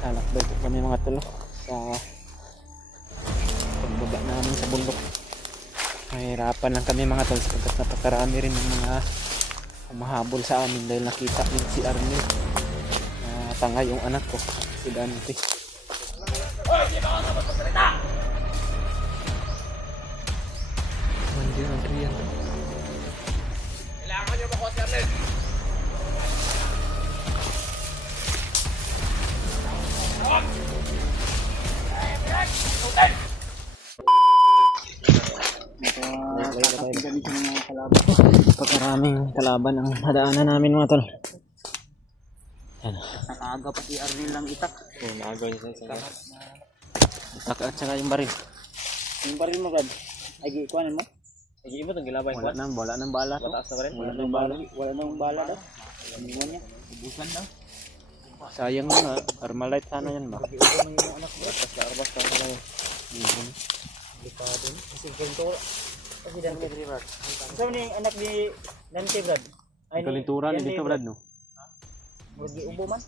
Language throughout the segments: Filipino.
Lalakbay po kami mga tol sa pagbaba namin sa bundok. Mahirapan lang kami mga tol sapagkat napakarami rin ng mga umahabol sa amin dahil nakita din si Arnel na tangay yung anak ko, si Dante. Mandi Adrian. Kailangan nyo makuha si Arnel. Pagkaraming kalaban ang hadaanan namin mga tol. Yan. Nakaaga pa si Arnel lang itak. Oh, maaga niya sa isa. Itak at saka yung baril. Yung baril mo, Brad. Ay, ikuanin mo? Ay, mo itong gilabay. Wala nang bala to. Mataas na ba rin? Wala nang bala. Wala nang bala daw. Iniwan niya. Ubusan daw. Sayang mo na. Armalite sana yan ba? Pag-iubo mo yung anak mo. Atas ka arbas ka na yun. Lipado. Kasi ganito. Kasi Dante, Brad. Saan ni anak ni Dante, Brad? Ang kalinturan ni dito Brad no? Pag-iubo man.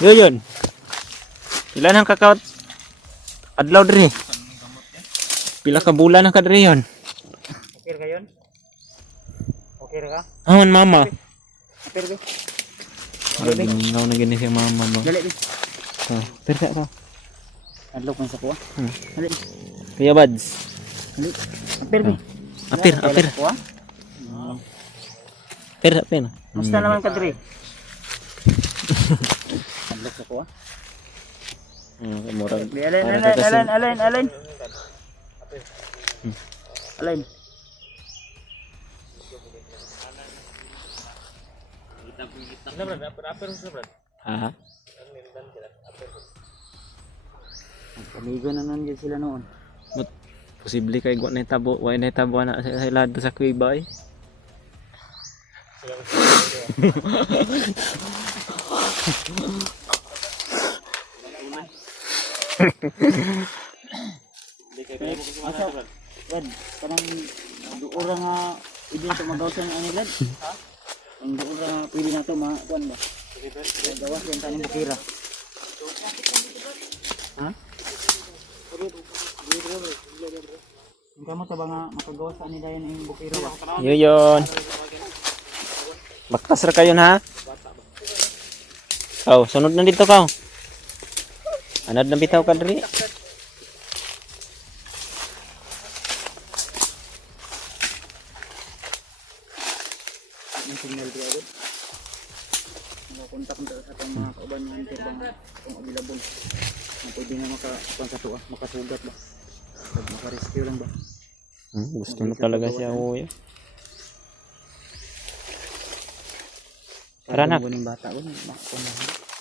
Yun. Ilan ang kakao adlaw diri? Pila ka bulan ang kadiri yon? Okay ka yun? Okay ka? Aman mama. Okay ka? Ay, gingaw na gini si mama ba? Dali, di. Persa ka. Adlok man sa kuha. Dali. Kuya Bads. Dali. Apir, di. Apir. Kuha? Apir. Musta naman ka diri? Adlok sa kuha. Murag. Di, alin. Alin. Ha? Kamigo na nandiyan sila noon. Posible kay gwa na tabo, way na tabo na sa lado sa kuiba eh. Asa, Brad, parang doon nga idin sa magawsan ng anilad. Ha? Ang doon nga pwede na ito kuan ba? Gawas yan taning bukira. Ha? Ang kamo sa mga makagawas sa anila yan yung bukira ba? Yun. Baktas ra kayo na ha? Oh, sunod na dito ka. Anad na bitaw ka diri. Ang signal di agad. Makakontak mo sa itong mga kauban ng interbang kung available. Na pwede na makasugat ba? Makarescue lang ba? Gusto mo talaga siya uwi. Tara na. Yung bata ko, makakuha na.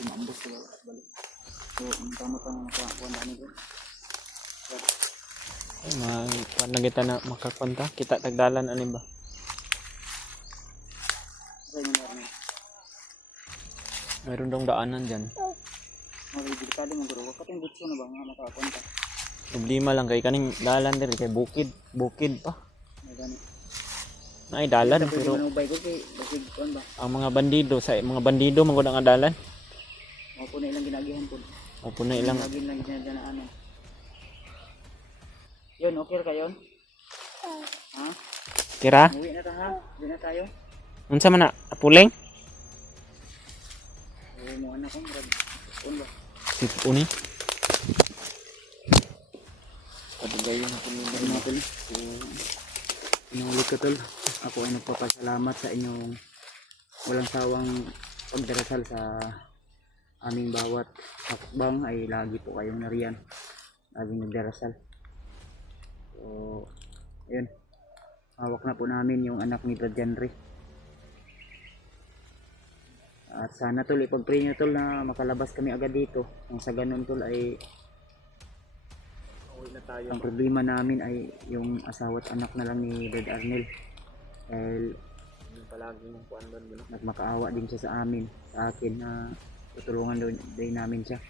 Tumambos ko balik. So, ang tama-tama makakuha na nito. Kuan na kita na makakonta. Kita tagdalan ani ba? Sa inyo na. Mayroon dong daanan diyan. Delikado mo guro. Kapag gusto na ba nga makakuha ka? Problema lang kay kaning dalan diri kay bukid pa. May gani. Ay dalan Pero pero manubay ko kay basig kuan ba? ang mga bandido man gud ang dalan. Opo na ilang ginagihan po. Opo na ilang Lagi lang ginadaan. Yun, okay ka yun? Ha? tira. Uwi na ta ha? Uwi na tayo? Unsa man na? Apuling? Uwi mo anak ko. Kuan ba? Sipuni. Patugayon ako nila mga tol. Inulit ko tol. Ako ay nagpapasalamat sa inyong walang sawang pagdarasal sa aming bawat hakbang ay lagi po kayong nariyan. Laging nagdarasal. So, ayun. Hawak na po namin yung anak ni Brad Henry. At sana tol, ipag-pray nyo tol na makalabas kami agad dito. Ang sa ganun tol ay ang problema namin ay yung asawa at anak na lang ni Brad Arnel. Dahil Palagi ng kuan ba nagmakaawa din siya sa amin, sa akin na tutulungan din namin siya.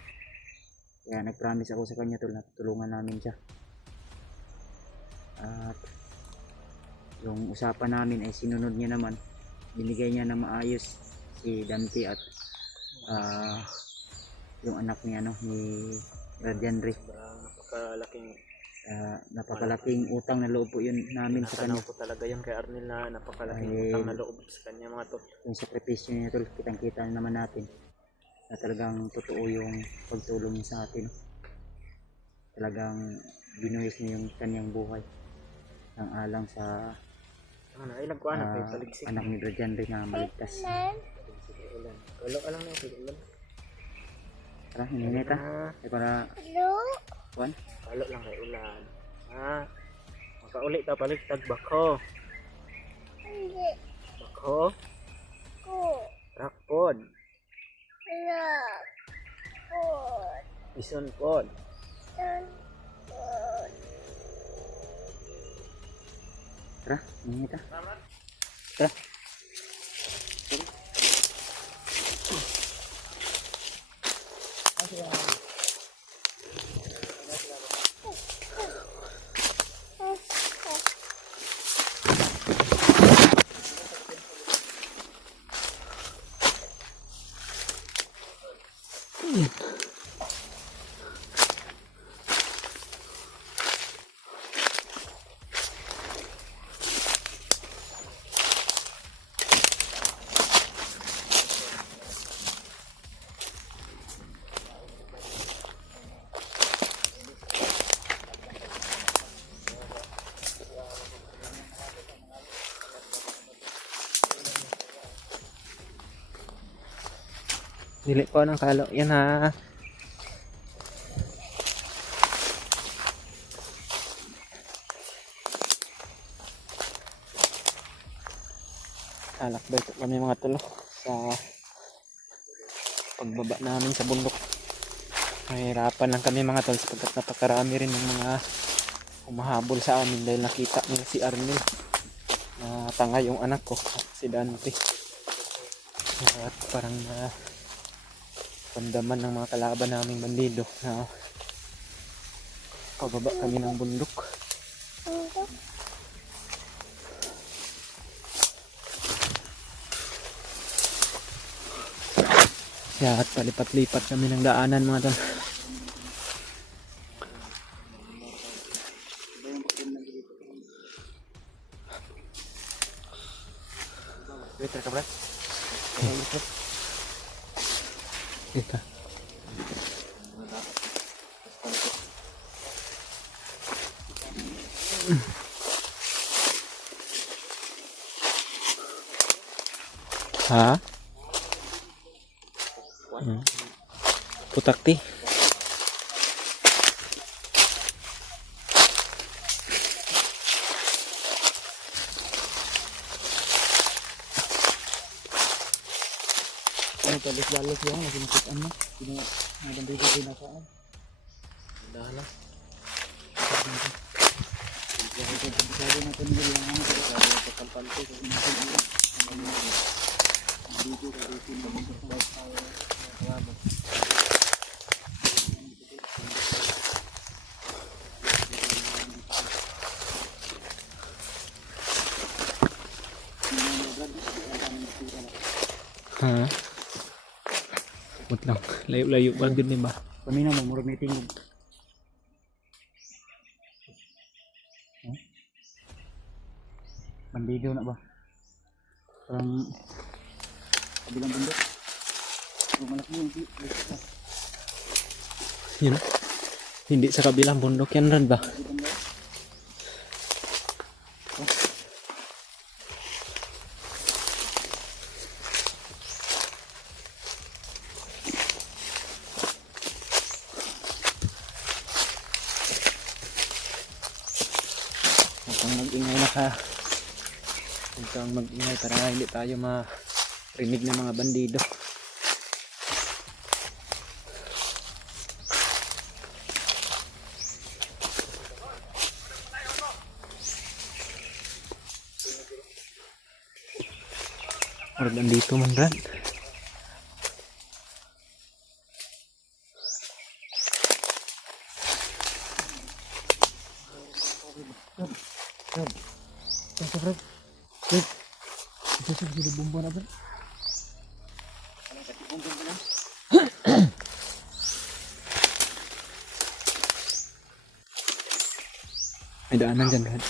Kaya nag-promise ako sa kanya tol na tutulungan namin siya. At yung usapan namin ay sinunod niya naman, binigay niya na maayos si Dante at yung anak niya ni Radianre. Napakalaking utang na loob po yun namin sa kanya. Ko talaga yun kay Arnel na napakalaking Ay, utang na loob sa kanya mga tol. yung sakripisyo niya tol, kitang kita naman natin na talagang totoo yung pagtulong niya sa atin. Talagang binuhis niya yung kanyang buhay ng alang sa Ay nagkuha na kay taligsik. anak ni Radianre na maligtas. Ulan. Ulo alang na yung ulan. Tara, hininit ha. Ay para kuan. Kalo lang kay ulan. Makauli ta paligtag bako. Bako. Rakpod. Ison pod. Tara, hininit ha. Tara. Dili po ng kalo. Yan ha. Alakbay po kami mga tolo sa pagbaba namin sa bundok. Mahirapan lang kami mga tol sapagkat napakarami rin ng mga humahabol sa amin dahil nakita nila si Arnel na tanga yung anak ko, si Dante. At parang pandaman ng mga kalaban naming bandido na pababa kami ng bundok. Kaya at palipat-lipat kami ng daanan mga tol. Wait, ka brad? Ito. Ha? Putakti. Ano talis-dalos yan, naging ano, nagandito din na saan. Dahala. Sabi natin nila yung ano, sa kalpalto, kasi natin nila. Dito ka dito naman sa kalpalto. Ha? Wait lang. Layo-layo ba gud ni ba? Kami na mo meeting. Bandido na ba? Parang kabilang bundok. Malaki yung Yun. Hindi sa kabilang bundok yan ran ba? Huwag mag-ingay na ka. Huwag kang mag-ingay para hindi tayo marinig ng mga bandido. Or bandito man ran. Ito, bro. Wait. Ito siya, hindi bumbo na, bro. Anong sa bumbo na lang? May daanan dyan, Brad.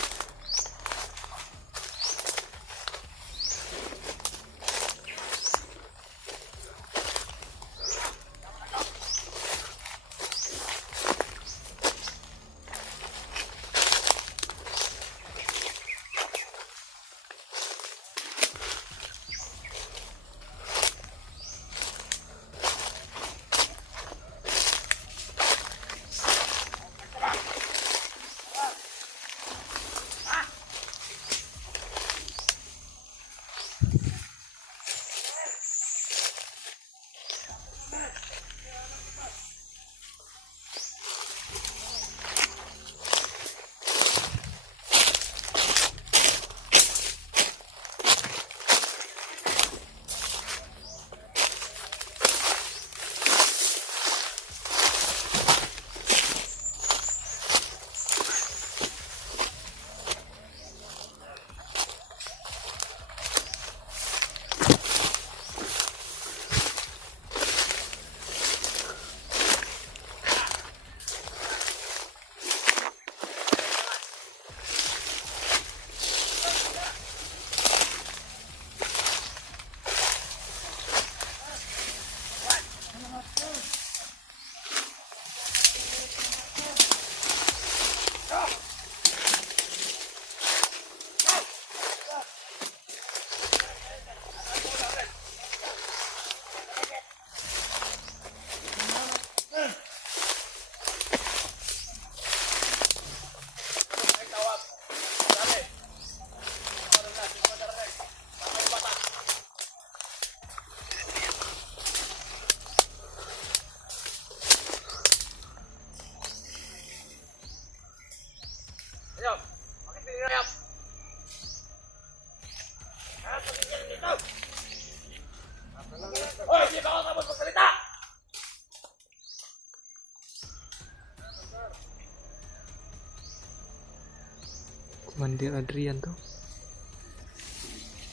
Mandir Adrian tuh.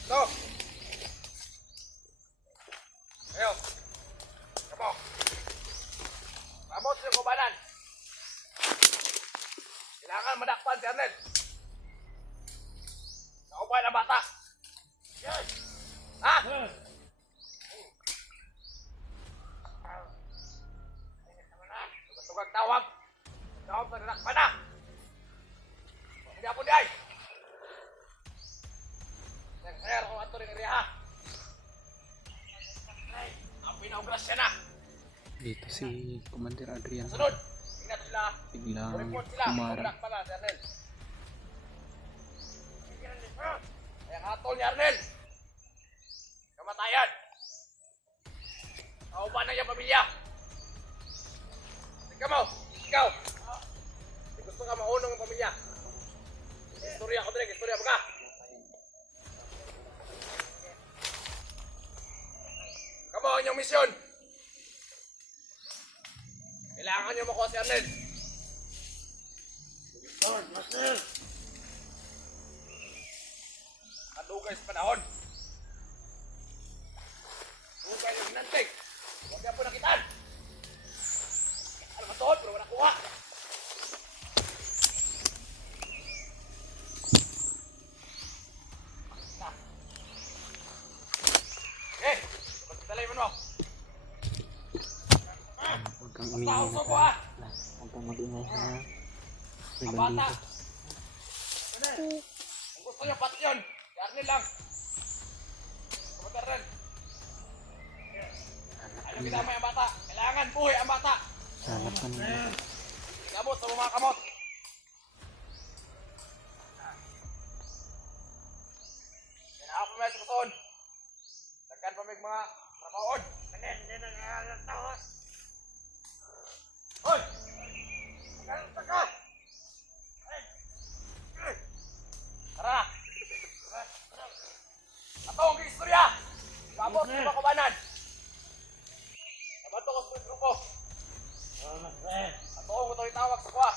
Stop! Ayo! Kamu! Kamu sa kubanan! Kailangan madakpan si Arnel! Naubay na bata! Ha? Tugag tawag! Tawag sa nadakpan na! Hindi ako di ay! Sir, kung ato rin area ha! Ang pinaugrasya na! Dito si Commander Adrian Sunod! Tingnan sila! biglang Report sila! kumarang. Kumulak pala si Arnel! Kaya katol ni Arnel! Kamatayan! Kauban na yung pamilya! Ikaw mo! Ikaw! Gusto ka maunong ang pamilya! Istorya ko din! Istorya mo ka! Kamu ang inyong misyon! Kailangan nyo makuha si Arnel! Kadugay sa panahon! Dugay yung nantig! Huwag niya po nakitaan! Ano matuhod? Pero wala kuha! Eh! Magdalay mo mo! Huwag kang umingay na Pauso ka. ko ha! Huwag kang mag-ingay ha. May Bata! bandito. Kung gusto nyo, pati yun! Si Arnel lang! Kapag Arnel! Ayaw kinamay ang bata! Kailangan buhay ang bata! Hanap ka nila. Kamot sa mga kamot! Yan ako pa may sukuton! Dagkan pa may mga trabahoon! Hoy! Magkano ka? Tara! Ato ang istorya! Babot sa mga kubanan! Nabato ko sa grupo! Ato ang ito itawag sa kuha!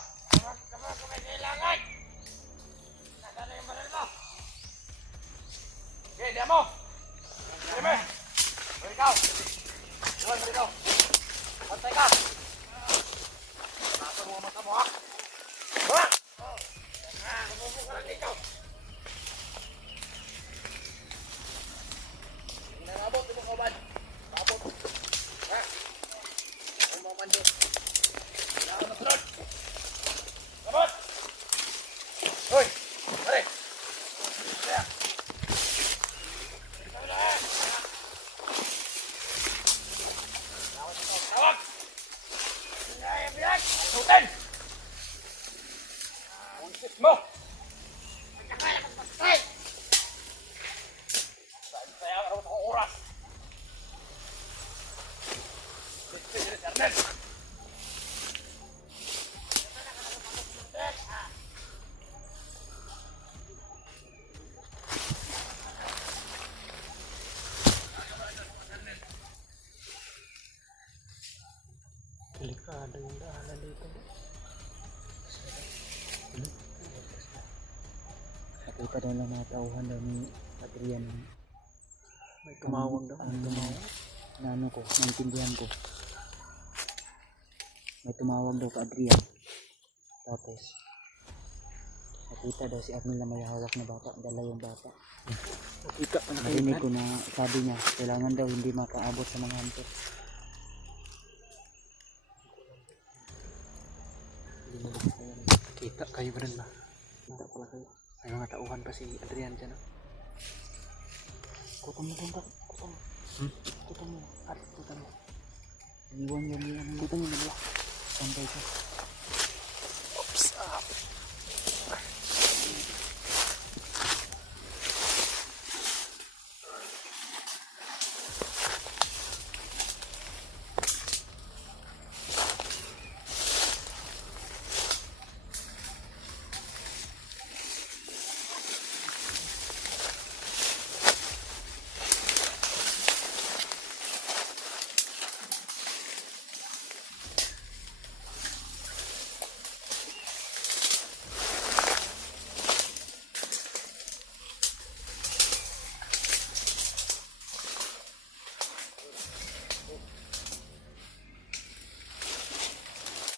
Kailangan! Nasaan na yung baril mo? Kita daw lang mga tauhan daw ni Adrian. May tumawag daw. Ang tumawag. Na ano ko, naintindihan ko. May tumawag daw ka Adrian. Tapos, nakita daw si Arnel na may hawak na bata. Dala yung bata. Nakita pa na kayo. Narinig ko na sabi niya, kailangan daw hindi makaabot sa mga hunter. Nakita kayo rin ba? Kita pala kayo. May mga tauhan pa si Adrian dyan. Oh. Kutan mo doon ka. Kutan mo. Kutan mo. At puta mo. Iwan yan yan. Puta mo dalawa. Sambay ka.